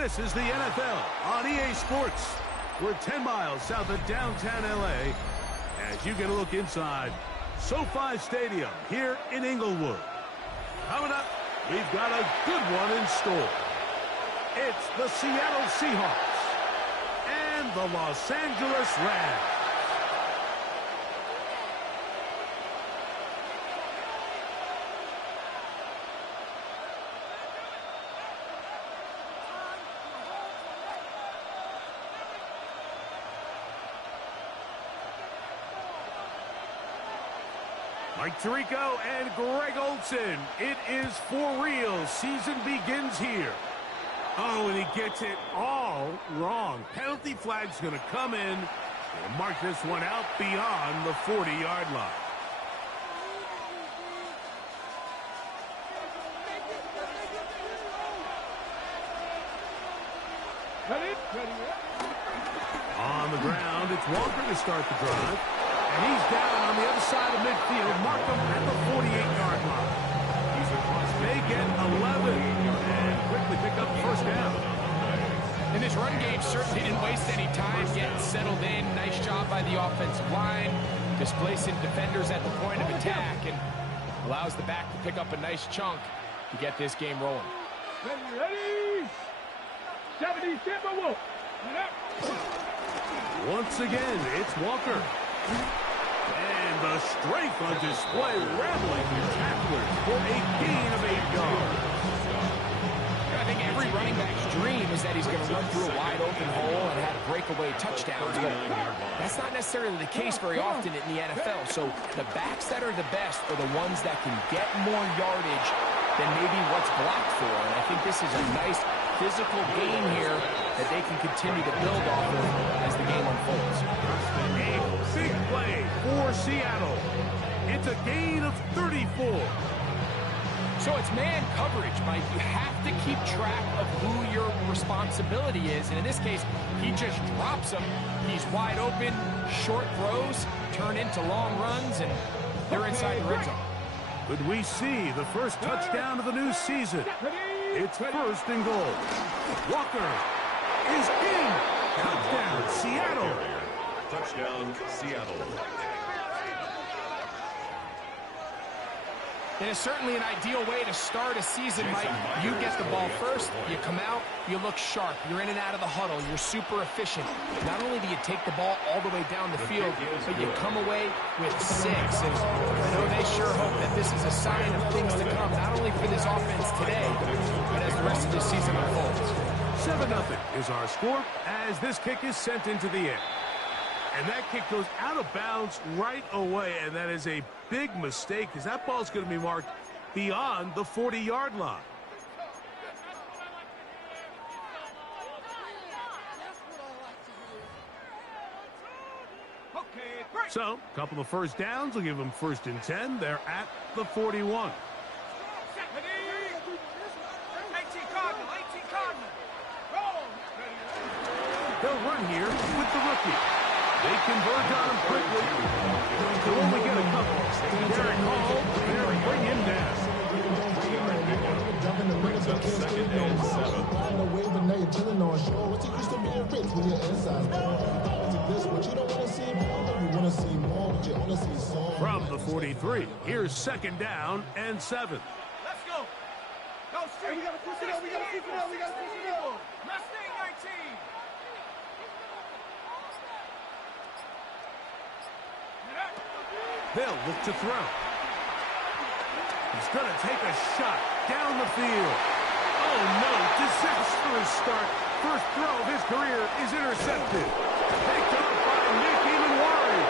This is the NFL on EA Sports. We're 10 miles south of downtown LA as you get a look inside SoFi Stadium here in Inglewood. Coming up, we've got a good one in store. It's the Seattle Seahawks and the Los Angeles Rams. Mike Tirico and Greg Olsen. It is for real. Season begins here. Oh, and he gets it all wrong. Penalty flag's going to come in and mark this one out beyond the 40-yard line. On the ground, it's Walker to start the drive. And he's down on the other side of midfield. Mark him at the 48-yard line. He's across. They get 11 and quickly pick up the first down. And this run game certainly didn't waste any time getting settled in. Nice job by the offensive line, displacing defenders at the point of attack, and allows the back to pick up a nice chunk to get this game rolling. Ready? 70, Timberwolf. Once again, it's Walker. And the strength on display, rambling the tacklers for a gain of 8 yards. I think every running back's dream is that he's going to run through a wide open hole and have breakaway touchdowns, but that's not necessarily the case very often in the NFL. So the backs that are the best are the ones that can get more yardage than maybe what's blocked for. And I think this is a nice physical gain here that they can continue to build off of as the game unfolds. A big play for Seattle. It's a gain of 34. So it's man coverage, Mike. You have to keep track of who your responsibility is. And in this case, he just drops him. He's wide open, short throws, turn into long runs, and they're inside the red zone. Could we see the first touchdown of the new season? It's first and goal. Walker is in. Touchdown, Seattle. Touchdown, Seattle. And it's certainly an ideal way to start a season, Mike. You get the ball first, you come out, you look sharp. You're in and out of the huddle. You're super efficient. Not only do you take the ball all the way down the field, but you come away with 6. And I know they sure hope that this is a sign of things to come, not only for this offense today, but as the rest of the season unfolds. 7-0 is our score as this kick is sent into the air. And that kick goes out of bounds right away, and that is a big mistake because that ball's going to be marked beyond the 40-yard line. So, a couple of first downs will give them first and 10. They're at the 41. They'll run here with the rookie. They converge on him quickly. They'll only get a couple. Derek Hall, they'll bring him down. Brings up second and 7. From the 43, here's second down and 7. Let's go. Go, straight. We got to push it up. We got to push it up. We got to push it up. Mustang 19. They'll look to throw. He's going to take a shot down the field. Oh, no. Disastrous start. First throw of his career is intercepted. Picked up by Nick Emanwari.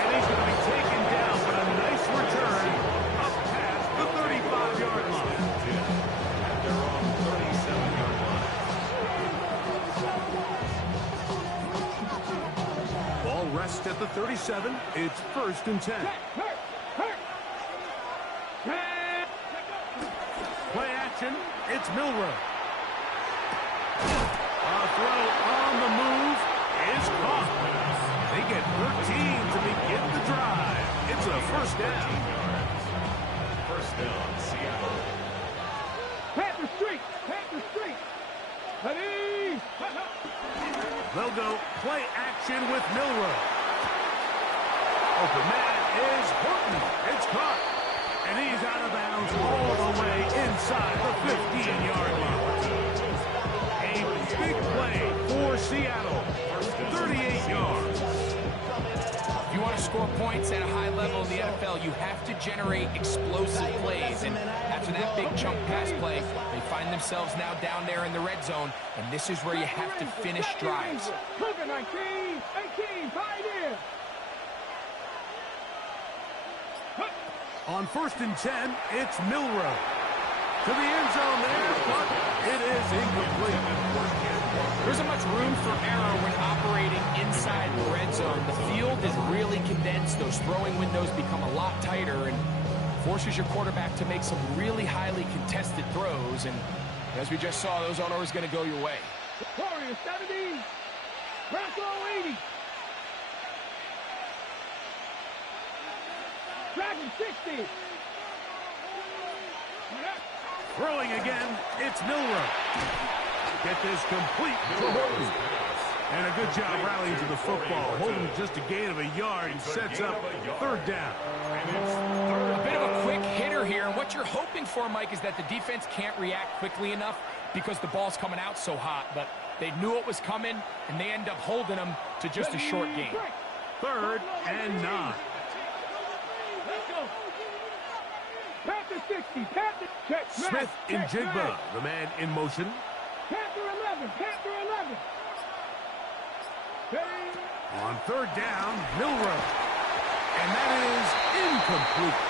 And he's going to be taken down, but a nice return up past the 35-yard line. They're on 37-yard line. Ball rests at the 37. It's first and 10. Play action. It's Milroe. A throw on the move is caught. They get 13 to begin the drive. It's a first down. First down, Seattle. Panther Street. Panther Street. Ready? They'll go play action with Milroe. Open man is Horton. It's caught. And he's out of bounds all the way inside the 15-yard line. A big play for Seattle. 38 yards. If you want to score points at a high level in the NFL, you have to generate explosive plays. And after that big chunk pass play, they find themselves now down there in the red zone. And this is where you have to finish drives. 19, 18, pioneer. On 1st and 10, it's Milroe. To the end zone there, but it is incomplete. There isn't much room for error when operating inside the red zone. The field is really condensed. Those throwing windows become a lot tighter and forces your quarterback to make some really highly contested throws. And as we just saw, those aren't always going to go your way. Warriors 70, Bronco 80. Dragon 60. Throwing again, it's Milroe. Get this complete to Horton. And a good job rallying to the football. Holding just a gain of a yard and sets up 3rd down. A bit of a quick hitter here. And what you're hoping for, Mike, is that the defense can't react quickly enough because the ball's coming out so hot. But they knew it was coming, and they end up holding them to just a short gain. 3rd and 9. Let's go. Panther 60, Panther. Check, Smith in Jigba, the man in motion. Panther 11, Panther 11. On 3rd down, Milroe. And that is incomplete.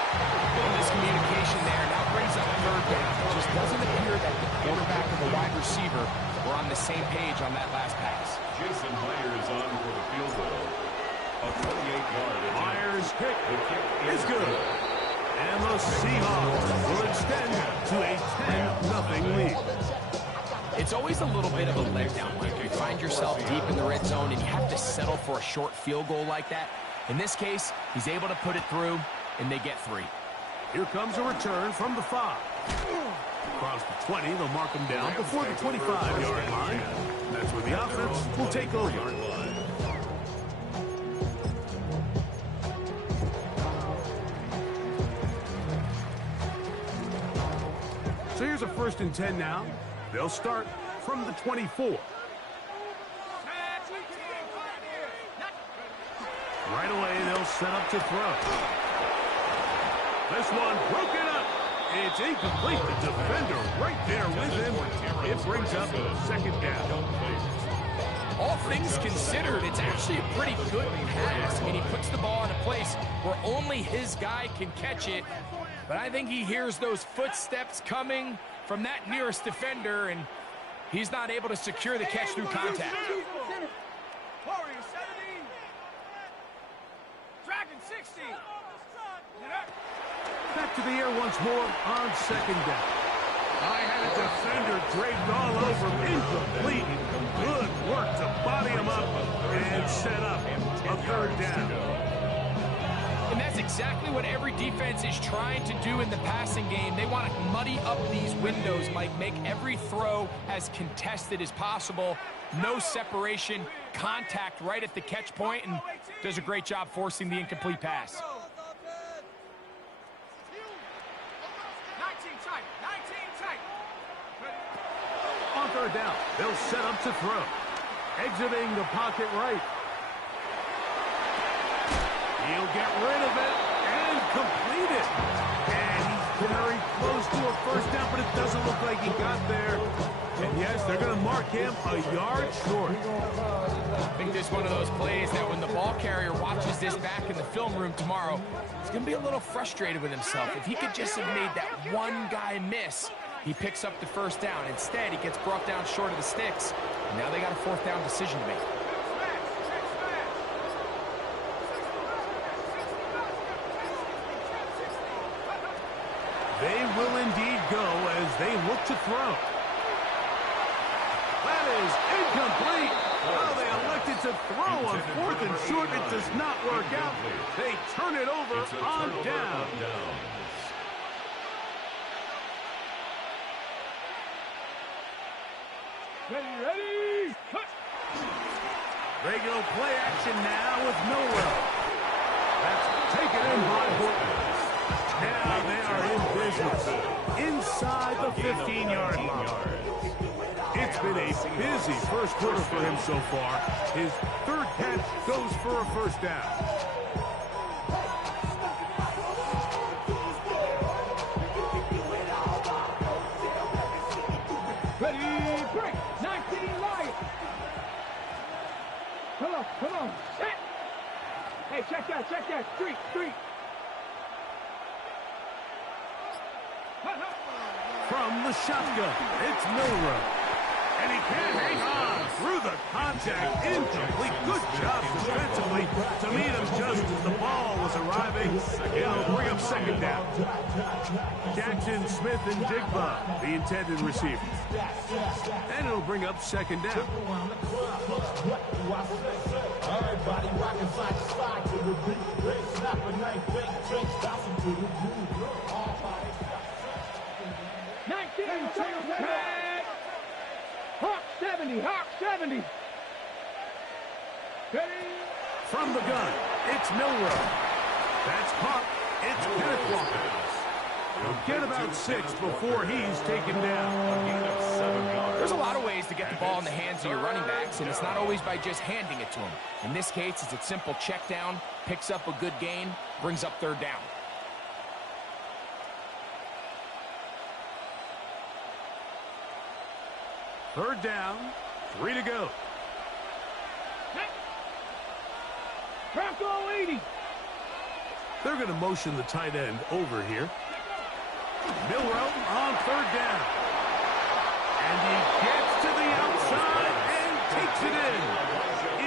Little miscommunication there. Now brings up 3rd down. It just doesn't appear that the quarterback and the wide receiver were on the same page on that last pass. Jason Myers on for the field goal. A 28-yard attempt. Myers' kick The kick is good. And the Seahawks will extend to a 10-0 lead. It's always a little bit of a letdown, Mike. You find yourself deep in the red zone and you have to settle for a short field goal like that. In this case, he's able to put it through, and they get 3. Here comes a return from the 5. Across the 20, they'll mark him down before the 25-yard line. That's where the offense will take over. So here's a 1st and 10 now. They'll start from the 24. Right away, they'll set up to throw. This one broken up. It's incomplete. The defender right there with him. It brings up 2nd down. All things considered, it's actually a pretty good pass. I mean, he puts the ball in a place where only his guy can catch it. But I think he hears those footsteps coming from that nearest defender, and he's not able to secure the catch through contact. Warriors 70, Dragon 60. Back to the air once more on 2nd down. I had a defender draped all over him. Incomplete. Good work to body him up and set up a 3rd down. And that's exactly what every defense is trying to do in the passing game. They want to muddy up these windows, Mike, make every throw as contested as possible. No separation, contact right at the catch point, and does a great job forcing the incomplete pass. 19 tight. On 3rd down, they'll set up to throw. Exiting the pocket right. He'll get rid of it and complete it. And he's very close to a 1st down, but it doesn't look like he got there. And yes, they're going to mark him a yard short. I think this is one of those plays that when the ball carrier watches this back in the film room tomorrow, he's going to be a little frustrated with himself. If he could just have made that one guy miss, he picks up the 1st down. Instead, he gets brought down short of the sticks. And now they got a 4th down decision to make. They will indeed go as they look to throw. That is incomplete. Well, they elected to throw on 4th and short. It does not work out. They turn it over on down. Ready? Regular play action now with Millwell. That's taken in by Horton. Now they are in business inside the 15-yard line. It's been a busy first quarter for him so far. His third catch goes for a first down. Ready, break. 19 Lions. Come on. Set. Hey, check that. Street. From the shotgun, it's Milrow. And he can't hang on through the contact. Incomplete. Good job defensively to meet him just as the ball was arriving. It'll bring up second down. Jackson, Smith, and Jigba, the intended receivers. And it'll bring up second down. Everybody rocking side to side to the beat. They snap a night, big drinks, bouncing to the groove. 19 seconds. Hawk 70. Ready. From the gun, it's Milrow. That's caught. It's Kenneth Walker. He'll get about 6 before he's taken down. There's a lot of ways to get the ball in the hands of your running backs, and it's not always by just handing it to them. In this case, it's a simple check down, picks up a good gain, brings up third down. Third down, 3 to go. Bronco 80. They're going to motion the tight end over here. Milrow on third down. And he gets to the outside and takes it in.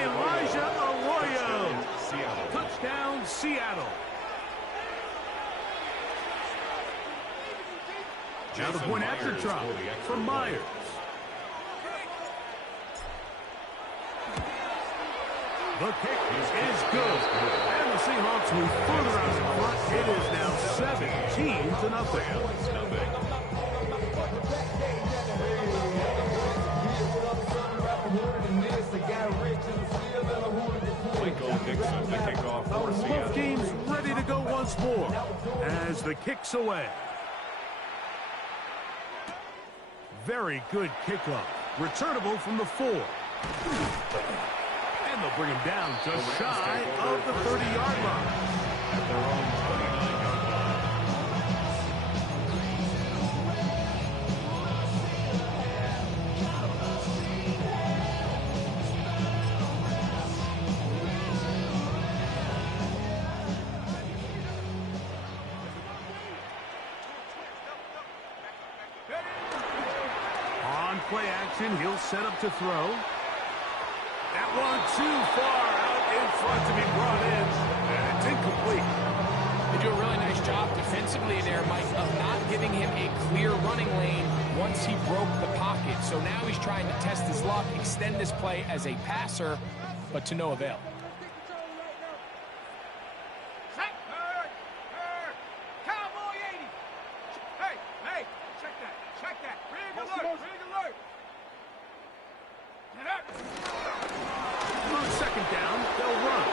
Elijah Arroyo. Touchdown, Seattle. Now the point after drop from Myers. The kick is good. And the Seahawks move further out in front. It is now 17-0. Michael Dixon, the kickoff for Both Seattle. teams ready to go once more as the kick's away. Very good kickoff. Returnable from the 4. And they'll bring him down just shy of the 30-yard line. At their own 29-yard line. On play action, he'll set up to throw. That one too far out in front to be brought in, and it's incomplete. They do a really nice job defensively there, Mike, of not giving him a clear running lane once he broke the pocket. So now he's trying to test his luck, extend this play as a passer, but to no avail. Cowboy 80. Hey, check that. Rig alert. Get up. On second down, they'll run.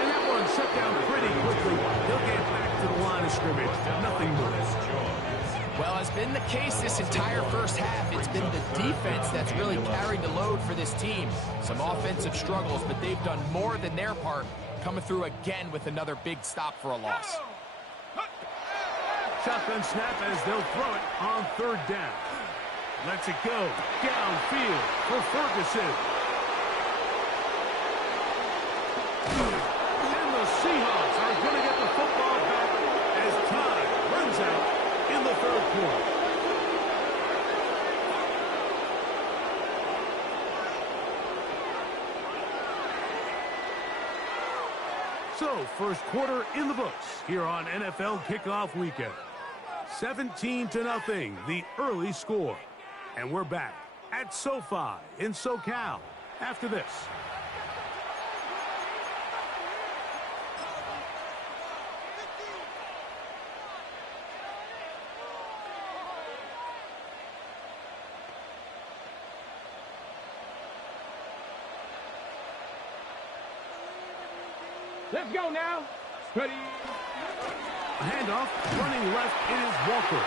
And that one shut down pretty quickly. He'll get back to the line of scrimmage. Nothing more. Well, as been the case this entire first half, it's been the defense that's really carried the load for this team. Some offensive struggles, but they've done more than their part, coming through again with another big stop for a loss. Shotgun snap as they'll throw it on third down. Lets it go downfield for Ferguson. And the Seahawks are going to get the football back as time runs out in the third quarter. So, first quarter in the books here on NFL Kickoff Weekend. 17-0, the early score. And we're back at SoFi in SoCal after this. Let's go now. Ready? A handoff, running left is Walker.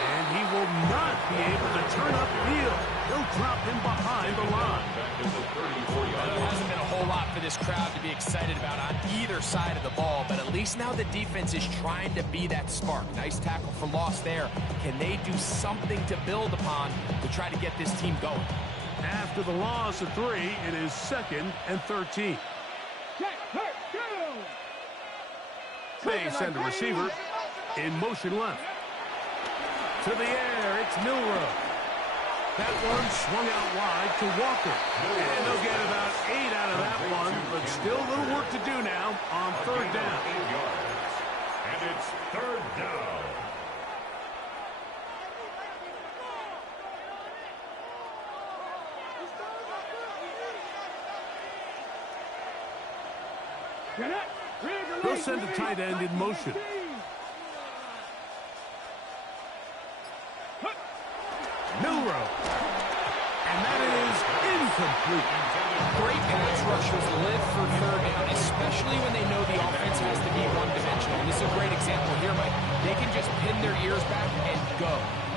And he will not be able to turn upfield. He'll drop him behind the line. There hasn't been a whole lot for this crowd to be excited about on either side of the ball, but at least now the defense is trying to be that spark. Nice tackle for loss there. Can they do something to build upon to try to get this team going? After the loss of 3, it is 2nd and 13. They send a receiver in motion left. To the air, it's Milrow. That one swung out wide to Walker. And they'll get about 8 out of that one, but still a little work to do now on 3rd down. 8 yards. And it's 3rd down. They'll send a tight end in motion. Milrow. And that is incomplete. Great pass rushers live for 3rd down, especially when they know the offense has to be one-dimensional. This is a great example here, Mike. They can just pin their ears back and go.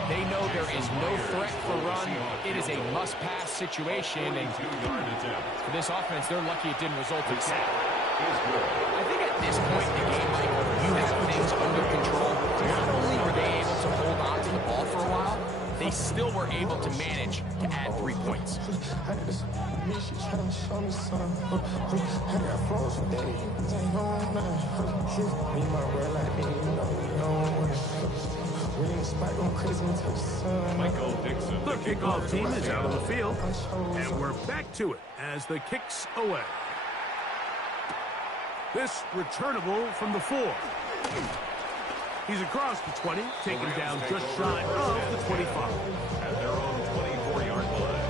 They know there is no threat for run. It is a must-pass situation. And for this offense, they're lucky it didn't result in a sack. I think at this point in the game, Mike, you have things under control. Not only were they able to hold on to the ball for a while, they still were able to manage to add 3 points. Michael Dixon. The kickoff team is out on the field, and we're back to it as the kick's away. This returnable from the 4. He's across the 20, taken down just shy of the 25. At their own 24-yard line.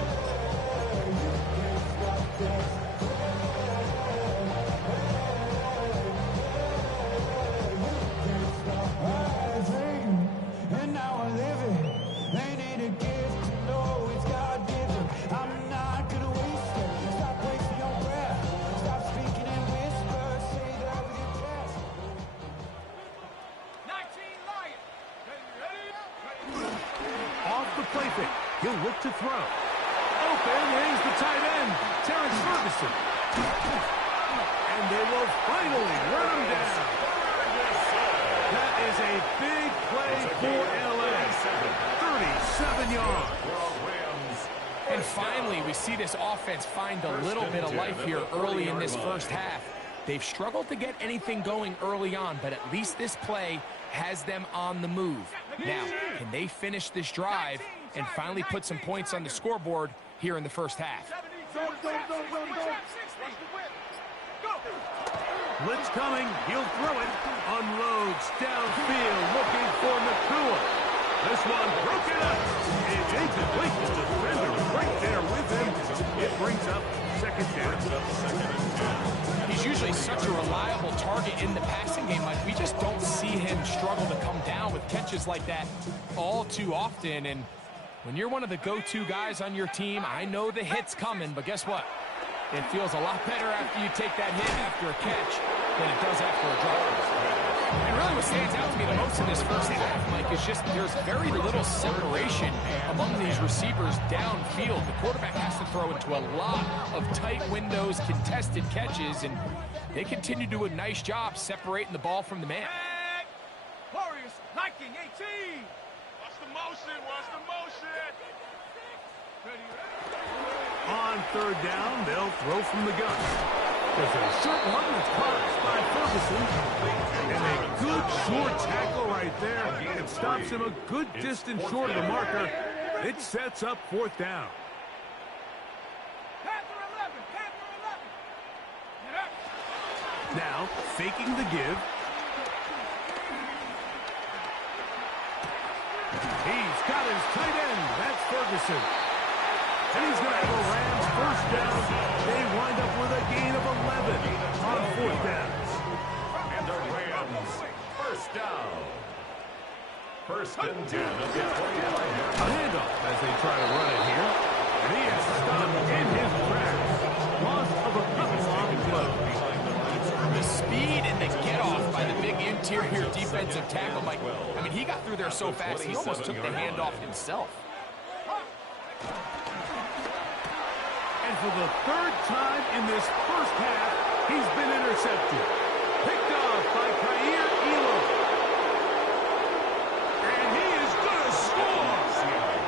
And now I live it. They need a gift to know it's God-given. I'm not gonna waste it. Stop wasting your breath. Stop speaking in whispers. Say that with your chest. 19 Lions. Ready? Off the play fake, he'll look to throw. Open is the tight end, Terrence Ferguson. And they will finally run him down. That is a big play for LA. 37 yards. And finally, we see this offense find a little bit of life here early in this first half. They've struggled to get anything going early on, but at least this play has them on the move. Now, can they finish this drive and finally put some points on the scoreboard here in the first half? Blitz coming, he'll throw it. Unloads downfield, looking for Nakua. This one broken up. It's incomplete. The defender right there with him. It brings up 2nd down. He's usually such a reliable target in the passing game. Like, we just don't see him struggle to come down with catches like that all too often. And when you're one of the go-to guys on your team, I know the hit's coming, but guess what? It feels a lot better after you take that hit after a catch than it does after a drop. And really what stands out to me the most in this first half, Mike, is just there's very little separation among these receivers downfield. The quarterback has to throw into a lot of tight windows, contested catches, and they continue to do a nice job separating the ball from the man. Warriors, Viking 18. Watch the motion. Watch the motion. Ready? On 3rd down, they'll throw from the gun. There's a short one that's caught by Ferguson. And a good short tackle right there. It stops him a good distance short of the marker. It sets up 4th down. Panther 11. Panther 11. Now, faking the give. He's got his tight end. That's Ferguson. And he's going to have a Rams 1st down. They wind up with a gain of 11 on 4th down. And the Rams 1st down. 1st and 10 of the 25-yard A handoff as they try to run it here. And he has stopped in his tracks. Loss of a couple long blows. The interior defensive tackle, Mike. I mean, he got through there so fast, he almost took the handoff himself. And for the third time in this first half, he's been intercepted. Picked off by Khair Elam. And he is going to score.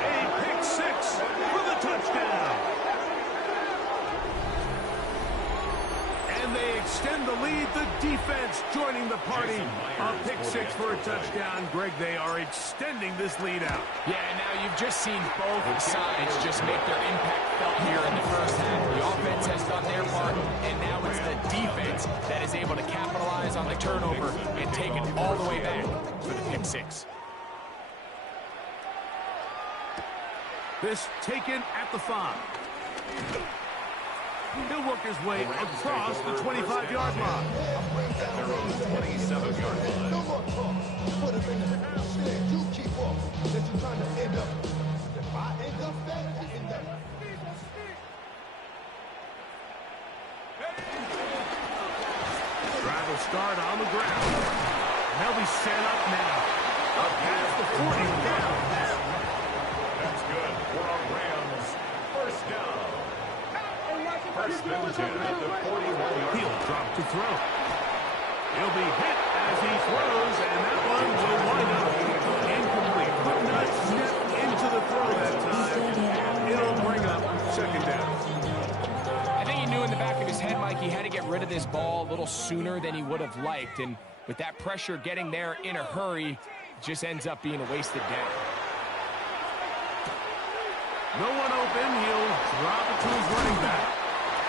A pick six for the touchdown. And they extend the lead. The defense joining the party. A pick six for a touchdown. Greg, they are extending this lead out. Yeah, and now you've just seen both sides just make their impact felt here in the first half. The offense has done their part, and now it's the defense that is able to capitalize on the turnover and take it all the way back for the pick six. This taken at the 5. He'll work his way across the 25-yard line. At their own 27-yard line. No more talk. Put him in the house. You keep up. That you're trying to end up. If I end up there, I end up. Drive will start on the ground. And they'll be set up now. Up past the 40 down. That's good for our Rams. First down. First and 10 at the 41-yard He'll drop to throw. He'll be hit as he throws, and that one will wind up incomplete. Could not step into the throw that time. It'll bring up second down. I think he knew in the back of his head, Mike, he had to get rid of this ball a little sooner than he would have liked. And with that pressure getting there in a hurry, it just ends up being a wasted down. No one open. He'll drop it to his running back.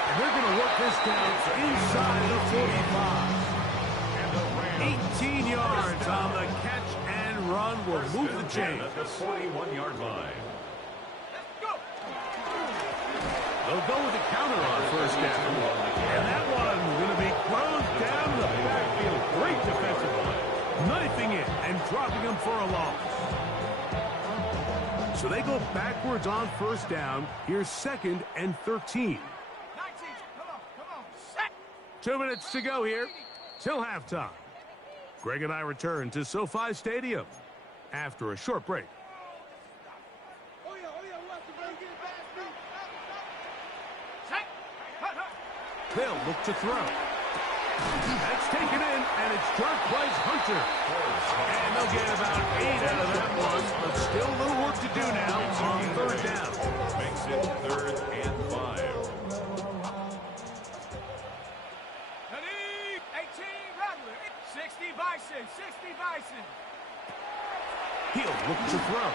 And they're going to work this down inside the 45. 18 yards on the catch and run will move the chain. At the 41-yard line. They'll go with the counter on first down. And that one going to be closed down in the backfield. Great defensive play. Knifing it and dropping him for a loss. So they go backwards on first down. Here's second and 13. 19. Come on. Set. 2 minutes to go here till halftime. Greg and I return to SoFi Stadium after a short break. Oh yeah, watch the ball, get it past me. Set. They'll look to throw. That's taken in, and it's Jerk plays Hunter. And they'll get about 8 out of that one, but still a little work to do now on third down. Makes it 3rd and 5. 18, Rattler. 60 Bison. He'll look to throw.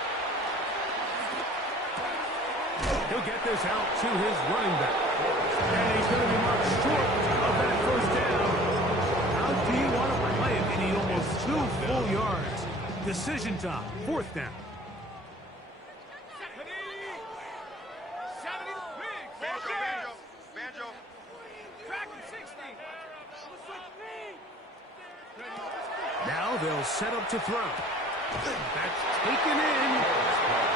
He'll get this out to his running back. And he's going to be marked short of that first down. How do you want to play it? They need almost 2 full yards. Decision time. 4th down. Banjo. Tracking 60. Now they'll set up to throw. That's taken in.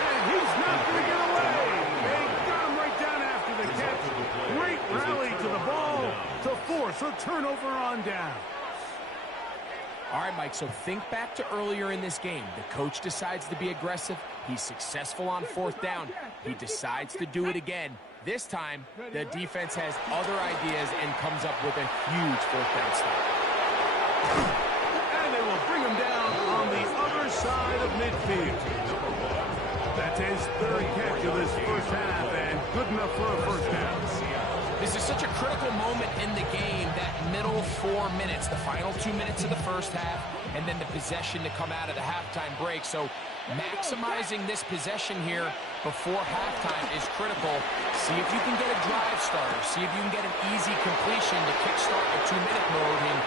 And he's not going to get away. They got him right down after the catch. Great rally to the ball to force a turnover on down. All right, Mike, so think back to earlier in this game. The coach decides to be aggressive. He's successful on 4th down. He decides to do it again. This time, the defense has other ideas and comes up with a huge 4th down stop. And they will bring him down on the other side of midfield. That's his 3rd catch of this first half, and good enough for a first down. This is such a critical moment in the game, that middle 4 minutes, the final 2 minutes of the first half, and then the possession to come out of the halftime break. So maximizing this possession here before halftime is critical. See if you can get a drive starter. See if you can get an easy completion to kickstart the 2-minute mode. And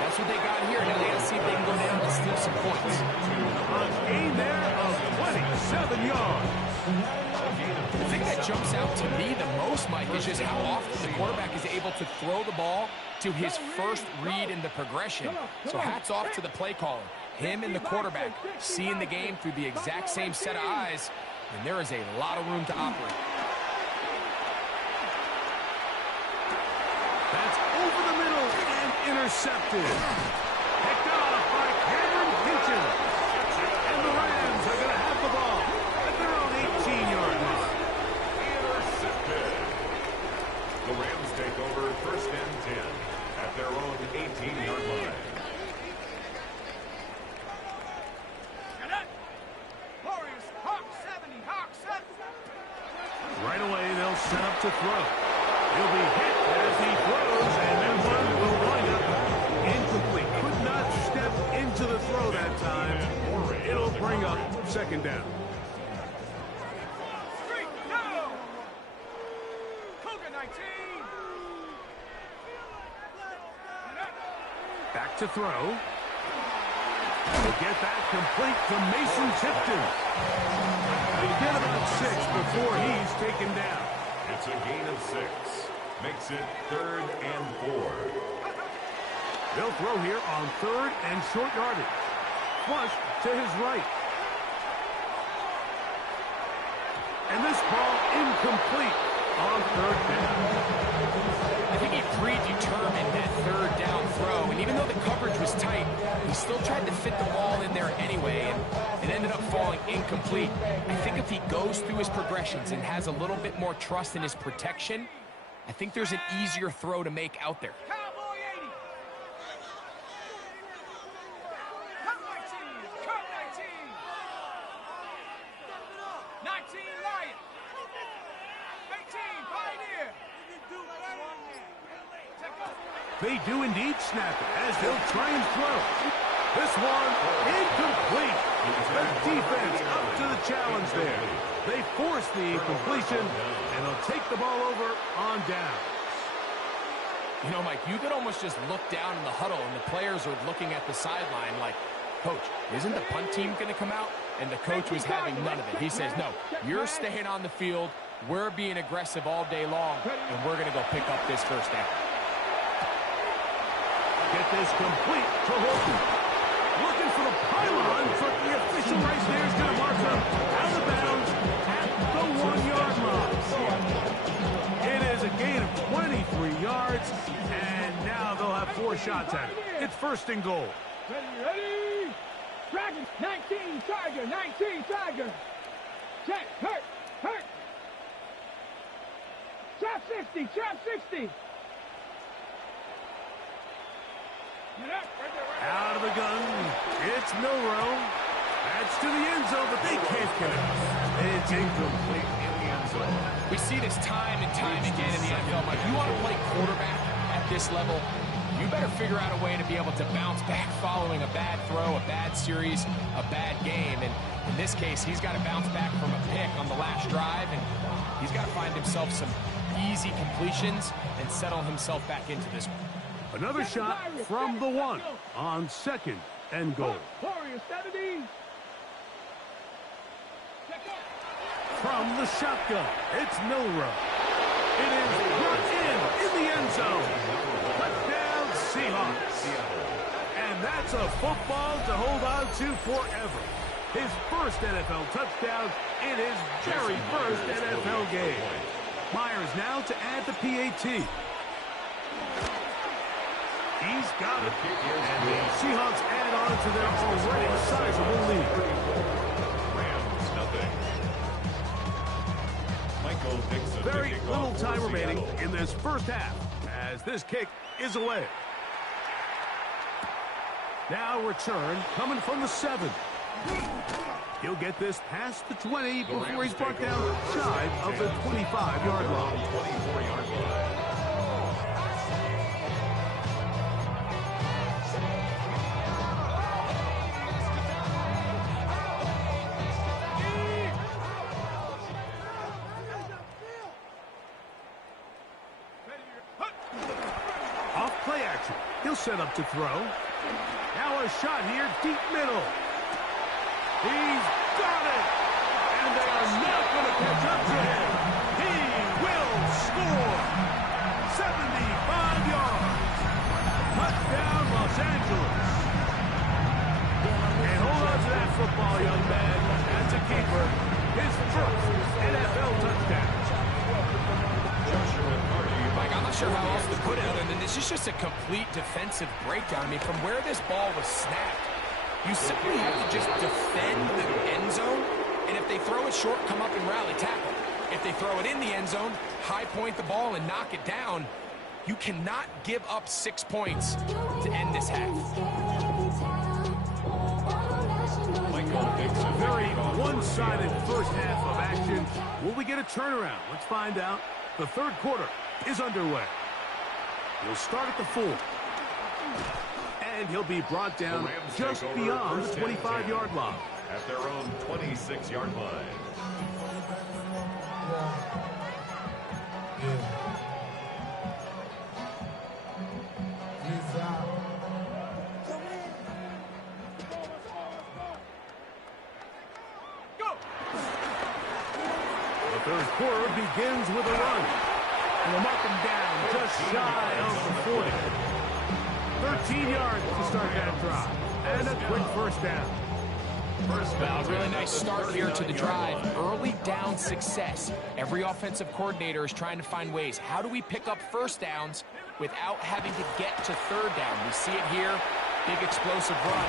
that's what they got here. Now they got to see if they can go down and steal some points. A gain there of 27 yards. The thing that jumps out to me the most, Mike, is just how often the quarterback is able to throw the ball to his first read in the progression. So hats off to the play caller. Him and the quarterback seeing the game through the exact same set of eyes, and there is a lot of room to operate. That's over the middle and intercepted. Picked off by 18-yard line. Right away, they'll set up to throw. He'll be hit as he throws, and that one will wind up incomplete. Could not step into the throw that time. It'll bring up second down. Back to throw. He'll get that complete to Mason Tipton. They get about 6 before he's taken down. It's a gain of 6. Makes it 3rd and 4. They'll throw here on 3rd and short yardage. Flush to his right. And this ball incomplete on 3rd down. I think he predetermined that 3rd down throw, and even though the coverage was tight, he still tried to fit the ball in there anyway, and it ended up falling incomplete. I think if he goes through his progressions and has a little bit more trust in his protection, I think there's an easier throw to make out there. Cowboy 80. Cut 19. Cut 19. 19 Lion. 18 Pioneer. They do indeed snap it as they'll try and throw. This one incomplete. The defense up to the challenge there. They force the incompletion, and they'll take the ball over on down. You know, Mike, you could almost just look down in the huddle, and the players are looking at the sideline like, Coach, isn't the punt team going to come out? And the coach was having none of it. He says, no, you're staying on the field. We're being aggressive all day long, and we're going to go pick up this first down. Get this complete to Holton. Looking for the pylon, but the official right there is going to mark them out of bounds at the 1-yard line. It is a gain of 23 yards, and now they'll have 4 shots at it. It's 1st and goal. Ready? Dragon, 19 Tiger, 19 Tiger. Check, hurt. Trap 60. Out of the gun, it's Milrow. That's to the end zone, but they can't connect. It's incomplete in the end zone. We see this time and time again in the NFL, Mike. You want to play quarterback at this level, you better figure out a way to be able to bounce back following a bad throw, a bad series, a bad game. And in this case, he's got to bounce back from a pick on the last drive, and he's got to find himself some easy completions and settle himself back into this one. Another shot from the 1 on 2nd and goal. Warrior 70. From the shotgun, it's Milrow. It is brought in the end zone. Touchdown, Seahawks. And that's a football to hold on to forever. His first NFL touchdown in his very first NFL game. Myers now to add the PAT. He's got it. And the Seahawks add on to their already sizable lead. Rams, nothing. Michael Dixon. Very little time remaining in this first half as this kick is away. Now return coming from the 7. He'll get this past the 20 before he's brought down shy of the 25-yard line. 24-yard line. Off play action. He'll set up to throw. Now a shot here, deep middle. He's got it! And they are not going to catch up to him. He will score! 75 yards. Touchdown, Los Angeles. And hold on to that football, young man. That's a keeper. His first NFL touchdown. Mike, I'm not sure how else to put it other than this is just a complete defensive breakdown. I mean, from where this ball was snapped, you simply have to just defend the end zone, and if they throw it short, come up and rally tackle. If they throw it in the end zone, high point the ball and knock it down. You cannot give up 6 points to end this half. Very one-sided first half of action. Will we get a turnaround? Let's find out. The third quarter is underway. He'll start at the 4. And he'll be brought down just beyond the 25-yard line. At their own 26-yard line. The third quarter begins with a run. And we'll mark him down just shy of the 40. 13 yards to start that drive. And a quick first down. Well, really nice start here to the drive. Early down success. Every offensive coordinator is trying to find ways. How do we pick up first downs without having to get to third down? We see it here. Big explosive run.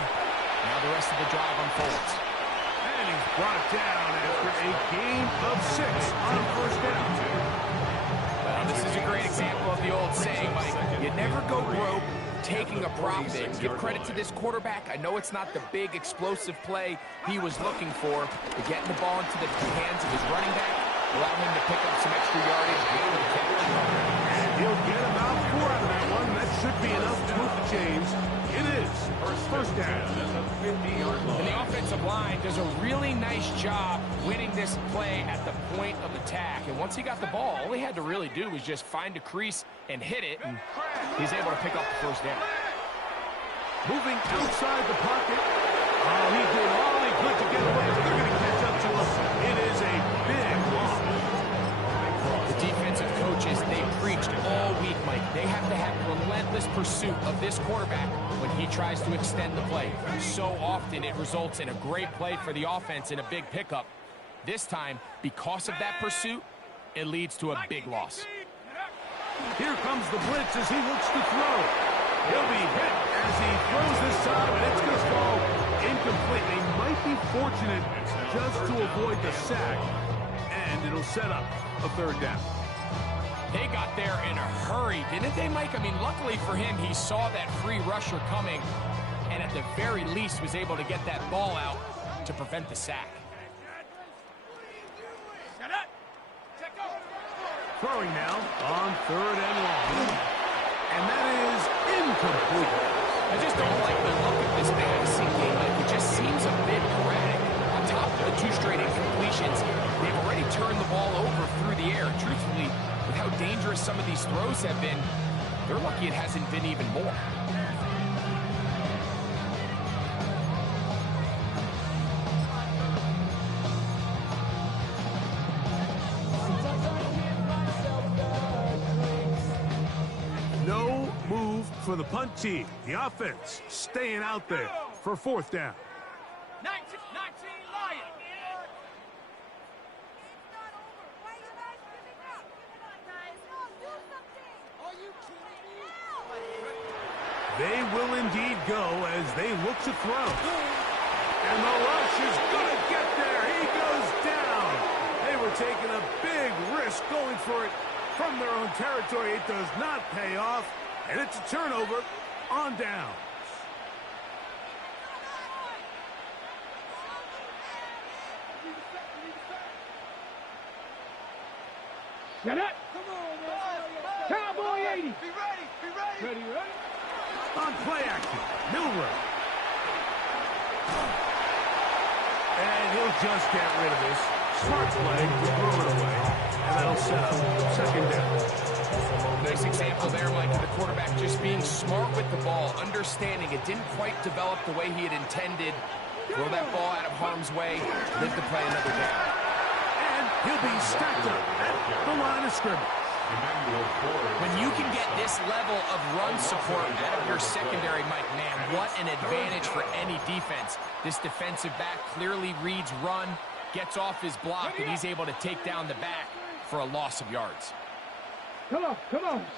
Now the rest of the drive unfolds. And he's brought down after a gain of 6 on first down. Well, this is a great example of the old saying, Mike. You never go broke taking a profit. Give credit to this quarterback. I know it's not the big explosive play he was looking for, but getting the ball into the hands of his running back allowed him to pick up some extra yardage after the catch. And he'll get about 4 out of that one. That should be enough to move the chains. It is first down. And the offensive line does a really nice job winning this play at the point of attack. And once he got the ball, all he had to really do was just find a crease and hit it, and he's able to pick up the first down. Moving outside the pocket. Oh, he did all he could to get away. They're going to catch up to him. It is a big loss. The defensive coaches, they preached all week, Mike. They have to have relentless pursuit of this quarterback when he tries to extend the play. So often it results in a great play for the offense and a big pickup. This time, because of that pursuit, it leads to a big loss. Here comes the blitz as he looks to throw. He'll be hit as he throws this time, and it's going to fall incomplete. They might be fortunate just to avoid the sack, and it'll set up a third down. They got there in a hurry, didn't they, Mike? I mean, luckily for him, he saw that free rusher coming, and at the very least was able to get that ball out to prevent the sack. Throwing now on 3rd and long. And that is incomplete. I just don't like the look of this passing game. Like, it just seems a bit erratic. On top of the 2 straight incompletions, they've already turned the ball over through the air. Truthfully, with how dangerous some of these throws have been, they're lucky it hasn't been even more. No move for the punt team. The offense staying out there for 4th down. 19 Lions. They will indeed go as they look to throw. And the rush is going to get there. He goes down. They were taking a big risk going for it from their own territory. It does not pay off, and it's a turnover on down. Shut up. Cowboy 80. Be ready. Ready. On play action, Milrow. And he'll just get rid of this. Smart play to throw it away. And that'll set up 2nd down. Nice example there, Mike, of the quarterback just being smart with the ball, understanding it didn't quite develop the way he had intended. Throw that ball out of harm's way, live to play another down. And he'll be stacked up at the line of scrimmage. When you can get this level of run support out of your secondary, Mike, man, what an advantage for any defense. This defensive back clearly reads run, gets off his block, and he's able to take down the back for a loss of yards. Come on.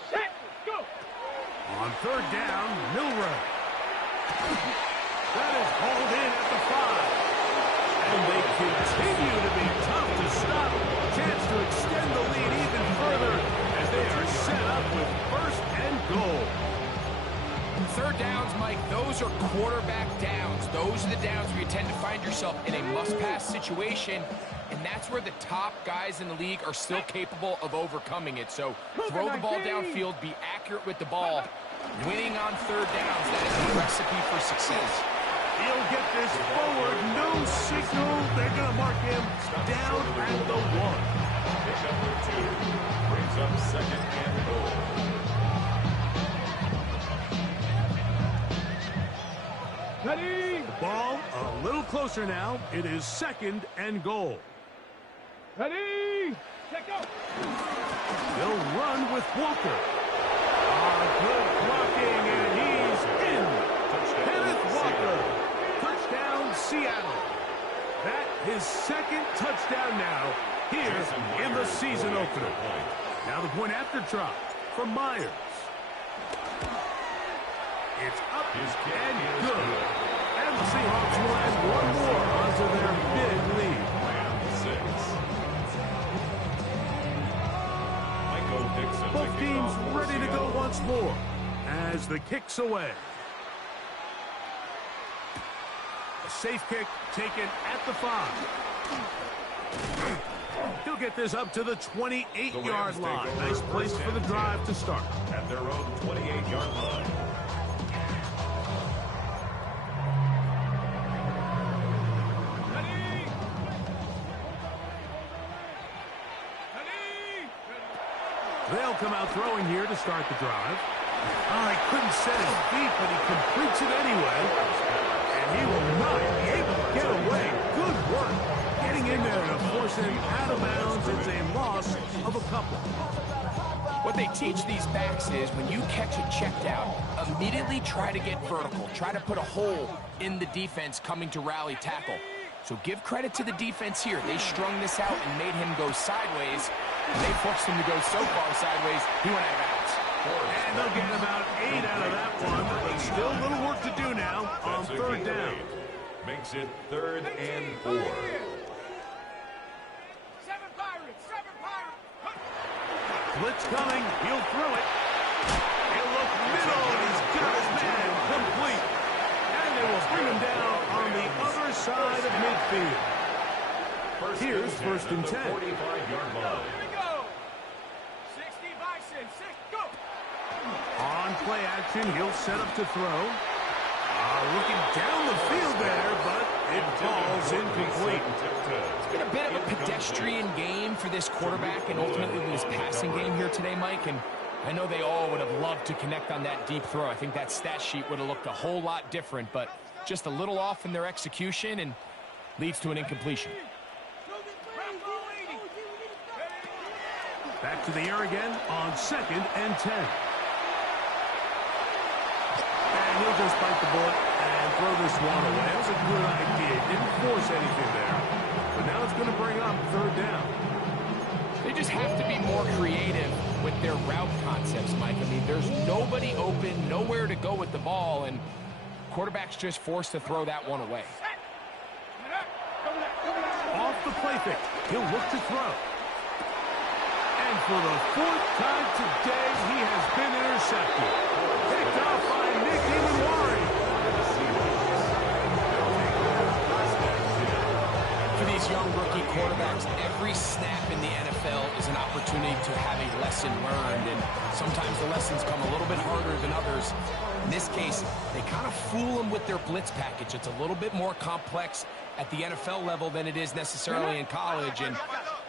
Set. Go. On 3rd down, Milrow. That is hauled in at the 5. And they continue to be tough to stop. Chance to extend the lead even further as they They are set up with first and goal. Third downs, Mike, those are quarterback downs. Those are the downs where you tend to find yourself in a must-pass situation, and that's where the top guys in the league are still capable of overcoming it. So throw the ball downfield, be accurate with the ball. Winning on third downs, that is the recipe for success. He'll get this forward, no signal. They're going to mark him down at the 1. Pick number 2 brings up second and goal. Ready? Ball a little closer now. It is second and goal. Ready? Set, go. They'll run with Walker. Good blocking, and he's in. Kenneth Walker. Touchdown, Seattle. That his second touchdown now here in the season opener. Now the point after try from Myers. It's up and good. And the Seahawks will add one more onto their big lead. Both teams ready to go once more as the kick's away. A safe kick taken at the 5. He'll get this up to the 28-yard line. Nice place for the drive to start. At their own 28-yard line. They'll come out throwing here to start the drive. Oh, he couldn't set his feet, but he completes it anyway. And he will not be able to get away. Good work. Getting in there to force him out of bounds. It's a loss of a couple. What they teach these backs is when you catch a check down, immediately try to get vertical. Try to put a hole in the defense coming to rally tackle. So give credit to the defense here. They strung this out and made him go sideways. They forced him to go so far sideways, he went out of bounds. And they'll get about 8 out of that one, but still a little work to do now on third down. Makes it 3rd and 4. 7 Pirates, 7 Pirates. Blitz coming, he'll throw it. He'll look middle, and he's got his man complete. And they will bring him down on the other side of midfield. Here's first and 10. 45-yard line. Here we go. 60 Bison, 6, go. On play action, he'll set up to throw. Looking down the field there, but it falls incomplete. It's been a bit of a pedestrian game for this quarterback and ultimately this passing game here today, Mike. And I know they all would have loved to connect on that deep throw. I think that stat sheet would have looked a whole lot different, but just a little off in their execution and leads to an incompletion. Back to the air again on 2nd and 10. And he'll just bite the bullet and throw this one away. That was a good idea. Didn't force anything there. But now it's going to bring up 3rd down. They just have to be more creative with their route concepts, Mike. I mean, there's nobody open, nowhere to go with the ball, and quarterback's just forced to throw that one away. Off the play fake. He'll look to throw. And for the 4th time today, he has been intercepted. Picked off by Nick Imanwari. For these young rookie quarterbacks, every snap in the NFL is an opportunity to have a lesson learned, and sometimes the lessons come a little bit harder than others. In this case, they kind of fool them with their blitz package. It's a little bit more complex at the NFL level than it is necessarily in college, and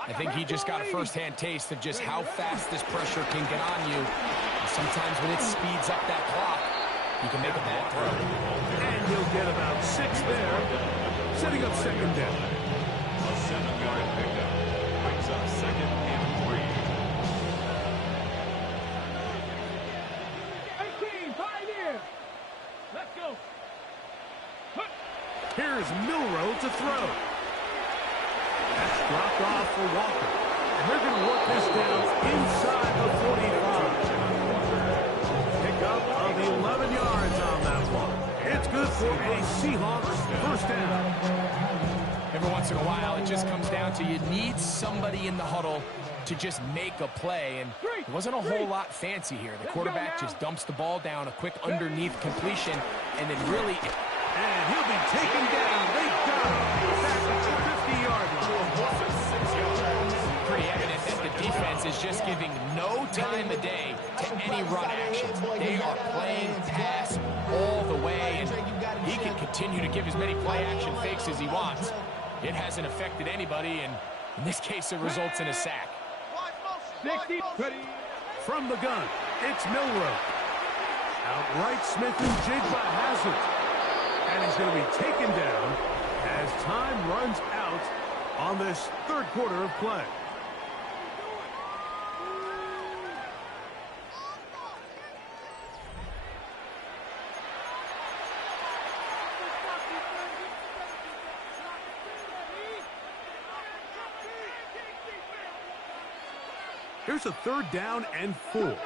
I think he just got a first-hand taste of just how fast this pressure can get on you. And sometimes when it speeds up that clock, you can make a bad throw. And he'll get about 6 there, setting up 2nd down. A 7-yard pickup brings up 2nd and 3. 18, 5 here. Let's go. Here's Milrow to throw. That's dropped off for Walker. And they're going to work this down inside the 45. Pick up of 11 yards on that one. It's good for a Seahawks first down. Every once in a while, it just comes down to you need somebody in the huddle to just make a play, and it wasn't a whole lot fancy here. The quarterback just dumps the ball down, a quick underneath completion, and then really... And he'll be taken down. They got him back at the 50-yard line. Pretty evident that the defense is just giving no time of day to any run actions. They are playing pass all the way, and he can continue to give as many play-action fakes as he wants. It hasn't affected anybody, and in this case, it results in a sack. 60. From the gun, it's Milroe. Outright Smith and Jigba has it. And he's going to be taken down as time runs out on this third quarter of play. Here's a third down and 4. 19.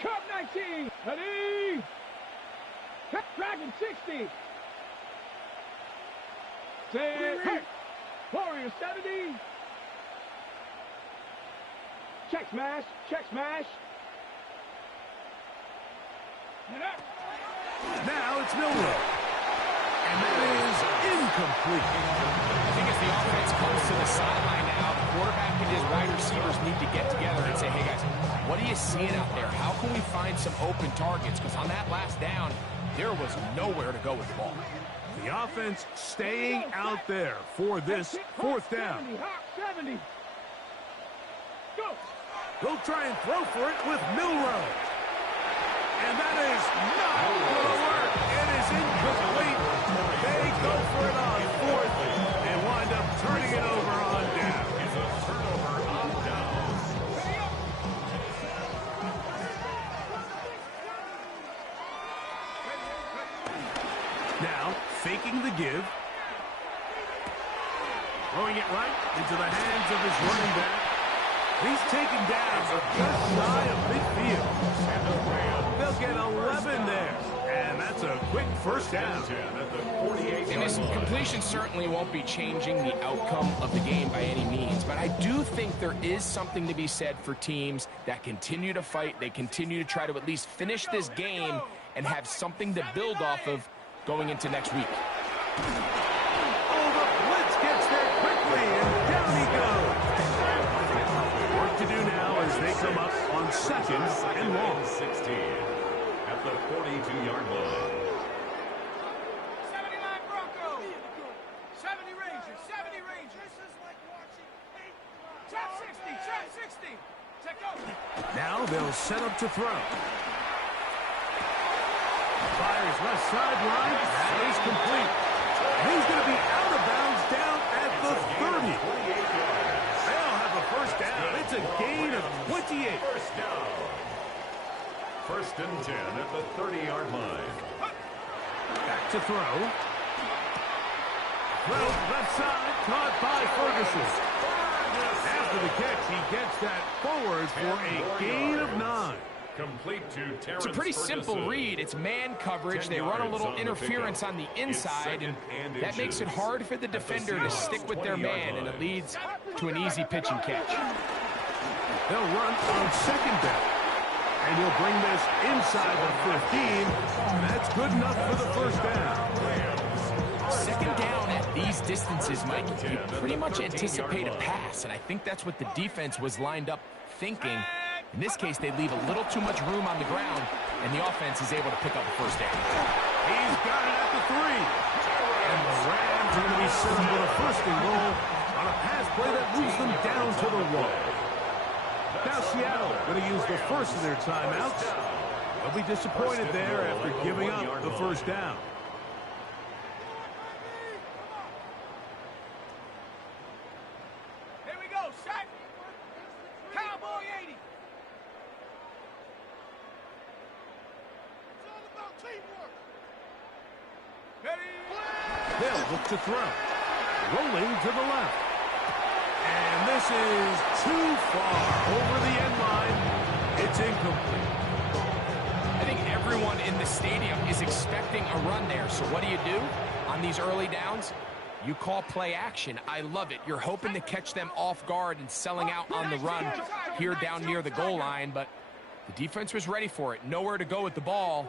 Cup 19. Ready. Dragon 60. Say, hey. Warrior 70. Check smash. Check smash. Now it's Milroe. And that is incomplete. I think as the offense comes to the sideline now, the quarterback and his wide receivers need to get together and say, hey, guys, what are you seeing out there? How can we find some open targets? Because on that last down, there was nowhere to go with the ball. The offense staying out there for this fourth down. 70. Go. They'll try and throw for it with Milroe. And that is not going to work. It is incomplete. They go for it on fourth and wind up turning it over on down. It's a turnover on down. Now, faking the give. Throwing it right into the hands of his running back. He's taken down just shy of midfield. They'll get 11 there. And that's a quick first down. And this completion certainly won't be changing the outcome of the game by any means, but I do think there is something to be said for teams that continue to fight. They continue to try to at least finish this game and have something to build off of going into next week. Oh, the blitz gets there quickly, and down he goes. Work to do now as they come up on second and long. 16 at the 42-yard line. 79 Broncos. 70 Rangers. 70 Rangers. This is like watching Trap 60. Trap 60. Check out. Now they'll set up to throw. Fires left sideline. That is complete. And he's going to be out of bounds down at the 30. They'll have a first down. It's a gain of 28. First down. First and 10 at the 30-yard line. Back to throw. Throw left side. Caught by Ferguson. After the catch, he gets that forward for a gain of 9. Complete to Terrence It's a pretty simple Ferguson. read. It's man coverage. They run a little interference on the inside, and that makes it hard for the defender to stick with their man, and it leads to an easy pitch and catch. They'll run on second down. And he'll bring this inside the 15. And that's good enough for the first down. Second down at these distances, Mike, you pretty much anticipate a pass, and I think that's what the defense was lined up thinking. In this case, they leave a little too much room on the ground, and the offense is able to pick up a first down. He's got it at the 3. And the Rams are going to be set up with a first and goal on a pass play that moves them down to the 1. Now Seattle going to use the first of their timeouts. They'll be disappointed there after giving up the first down. Here we go. Set. Cowboy 80. It's all about teamwork. Ready. They'll look to throw. Rolling to the left. And this is too far over the end line. It's incomplete. I think everyone in the stadium is expecting a run there. So what do you do on these early downs? You call play action. I love it. You're hoping to catch them off guard and selling out on the run here down near the goal line, but the defense was ready for it. Nowhere to go with the ball.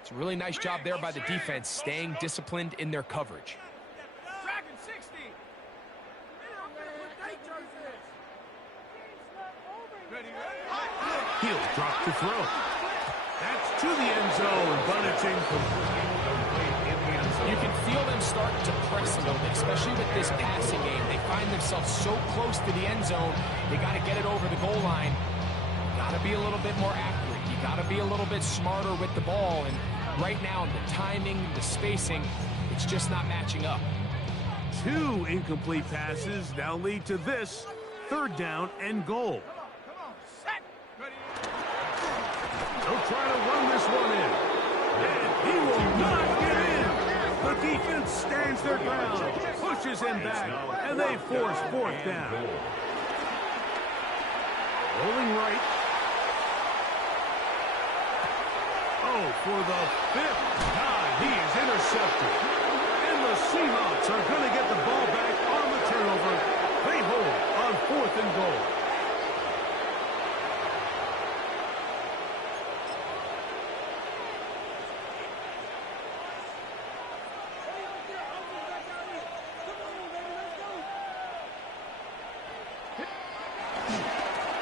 It's a really nice job there by the defense, staying disciplined in their coverage. Dragon 60. He'll drop to throw. That's to the end zone, but it's incomplete. You can feel them starting to press a little bit, especially with this passing game. They find themselves so close to the end zone, they got to get it over the goal line. You got to be a little bit more accurate. You got to be a little bit smarter with the ball. And right now, the timing, the spacing, it's just not matching up. 2 incomplete passes now lead to this 3rd down and goal. Come on, set. Ready. They'll try to run this one in. And he will not get in. The defense stands their ground, pushes him back, and they force 4th down. Rolling right. Oh, for the 5th time, he is intercepted. And the Seahawks are going to get the ball back on the turnover. They hold on 4th and goal.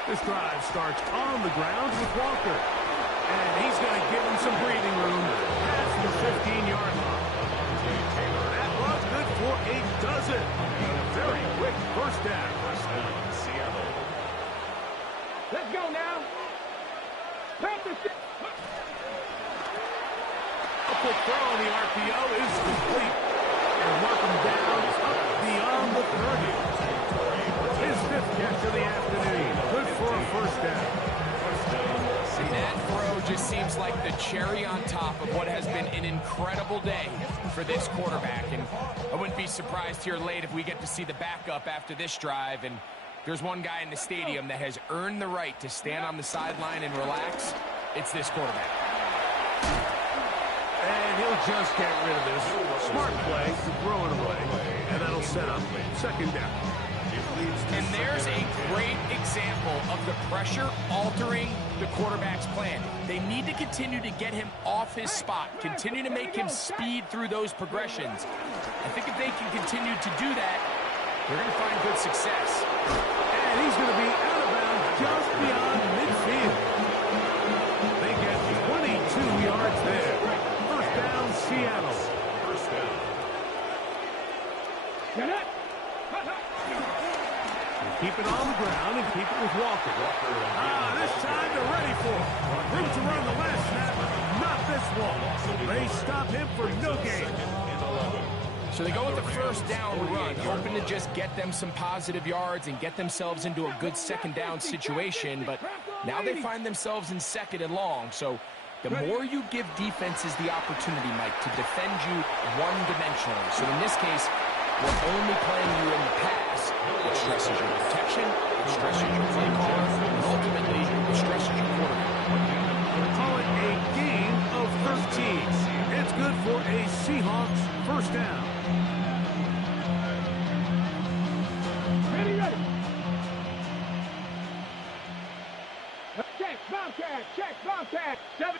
This drive starts on the ground with Walker. And he's going to give him some breathing room past the 15-yard line. That was good for a dozen. A very quick 1st down. Seattle. Let's go now. A quick throw on the RPO is complete. And work him down up beyond the 30. His 5th catch of the afternoon. Good for a 1st down. And that throw just seems like the cherry on top of what has been an incredible day for this quarterback. And I wouldn't be surprised here late if we get to see the backup after this drive. And there's one guy in the stadium that has earned the right to stand on the sideline and relax. It's this quarterback. And he'll just get rid of this. Smart play to throw it away. And that'll set up 2nd down. And there's a great example of the pressure altering the quarterback's plan. They need to continue to get him off his spot, continue to make him speed through those progressions. I think if they can continue to do that, they're going to find good success. And he's going to be out of bounds just beyond midfield. They get 22 yards there. 1st down, Seattle. 1st down. Keep it on the ground and keep it with Walker. This time they're ready for it. Room to run the last snap. Not this one. They stop him for no gain. So they go with the 1st down run, hoping to just get them some positive yards and get themselves into a good 2nd down situation. But now they find themselves in 2nd and long. So the more you give defenses the opportunity, Mike, to defend you one-dimensionally. So in this case, we're only playing you in the pass. It stresses your protection, it stresses your play caller, and ultimately it stresses your quarterback. Call it a gain of 13. It's good for a Seahawks 1st down. Ready. Check, Bobcat. 7.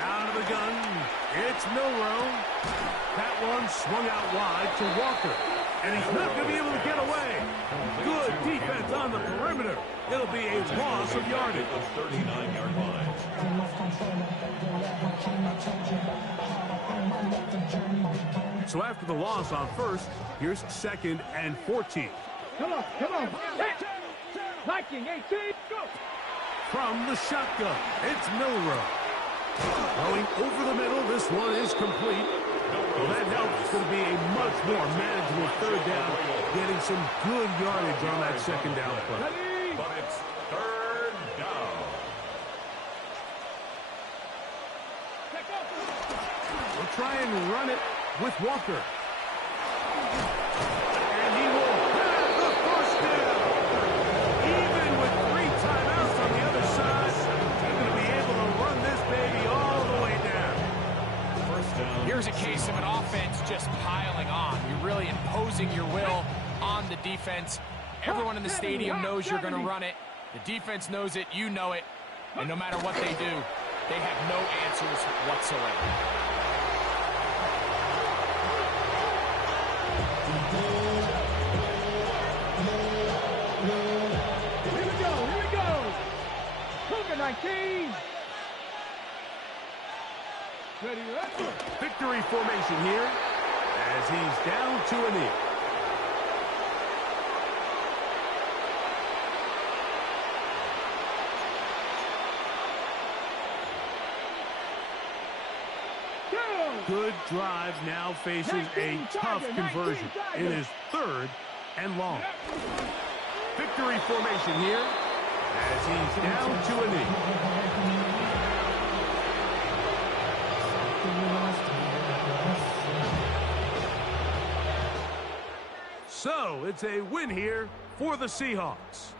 Out of the gun, it's Milrow. That one swung out wide to Walker. And he's not going to be able to get away. Good defense on the perimeter. It'll be a loss of yardage. The 39-yard line. So after the loss on 1st, here's 2nd and 14. Come on. Viking 18, go. From the shotgun, it's Milrow. Going over the middle, this one is complete. Well, that helps. It's going to be a much more manageable 3rd down, getting some good yardage on that 2nd down play. But it's 3rd down. We'll try and run it with Walker. And he will have the 1st down. Even with 3 timeouts on the other side, he's going to be able to run this baby all the way down. Here's a case of an offense just piling on. You're really imposing your will on the defense. Everyone in the stadium knows you're going to run it. The defense knows it, you know it. And no matter what they do, they have no answers whatsoever. Here we go. Cougar 19. Ready, ready. Victory formation here as he's down to a knee. Good drive now faces a tough conversion. It is 3rd and long. Victory formation here as he's down to a knee. So it's a win here for the Seahawks.